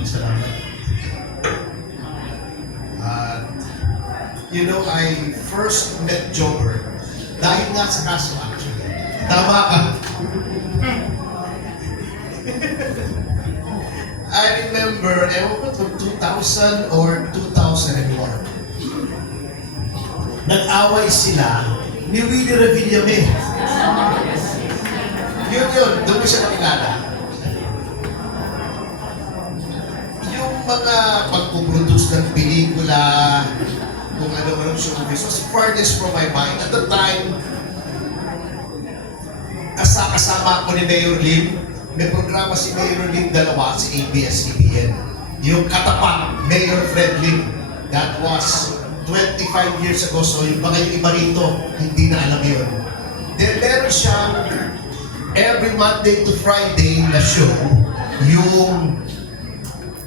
Maraming salamat. You know, I first met Jobber dahil nga sa kaso actually. Tama ka. I remember, ewan ko from 2000 or 2001. Nag-away sila ni Willie Revillame. Yun, doon ko siya nakilala. Yung mga pagpuproduce ng pelikula, kung ano-anong showbiz, was farthest from my mind. At the time, kasama ako ni Mayor Lim. May programa si Mayor Lim dalawa, si ABS-CBN. Yung katapat, Mayor Fred Lim. That was 25 years ago. So yung mga yung iba rito, hindi na alam yun. Then meron siyang every Monday to Friday na show, yung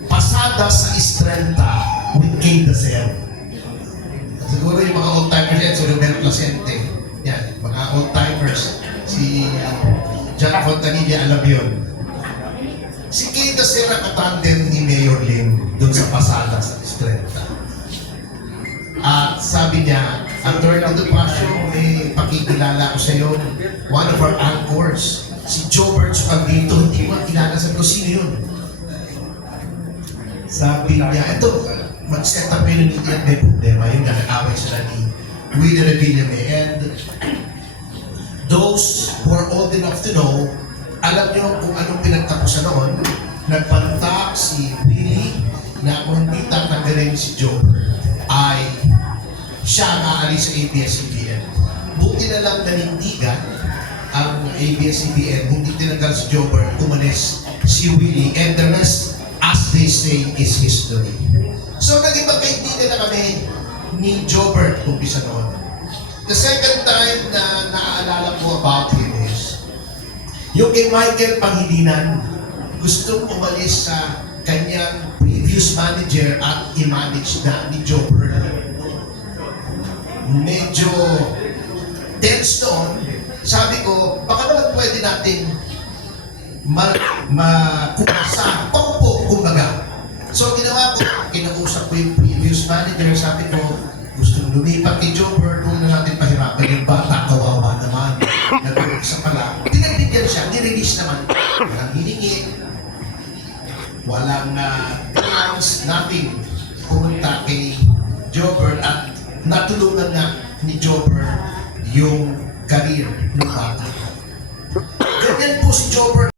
Pasada sa Estrenta with Kay Dacer. Siguro yung mga old-timers yan, si Romel Placente. Yan, mga old-timers. Si John Fontanilla, alam yun. Si Kay Dacer ang katandem ni Mayor Lim doon sa Pasada sa Estrenta. At sabi niya, Attorney de Pasio, may pakikilala ko sa iyo. One of our anchors, si Jobber dito, hindi mo kilala sa ko, sino yun? Sabi niya, ito, mag-set up yun yung media, may problema. Yung nag-away sila ni Willie Revillame. And those who are old enough to know, alam niyo kung anong pinagtapusan noon. Nagpantak si Willie na kung hindi tatanggalin si Jobber, ay siya ang aalis sa ABS-CBN. Buti na lang nanindigan ang ABS-CBN, hindi tinanggal si Jobber, umalis si Willie, and the rest, as they say, is history. So naging magkaibigan na kami ni Jobber umpisa noon. The second time na naaalala ko about him is, yung kay Michael Pangilinan, gustong umalis sa kanyang previous manager at i-manage na ni Jobber. Medyo tense noon. Sabi ko, baka naman pwede natin makumasa, paupo, kumbaga. So ginawa ko, kinausap ko yung previous manager, sabi ko, gusto lumipat kay Jobber, kung na natin pahirapan yung bata, kawawa naman. Nag-uisa pala. Pinagbigyan siya, nirelease naman. Walang hiningi, walang grounds, nothing. Pumunta kay Jobber at natulungan na ni Jobber yung career ng bata. Ganyan po si Jobber.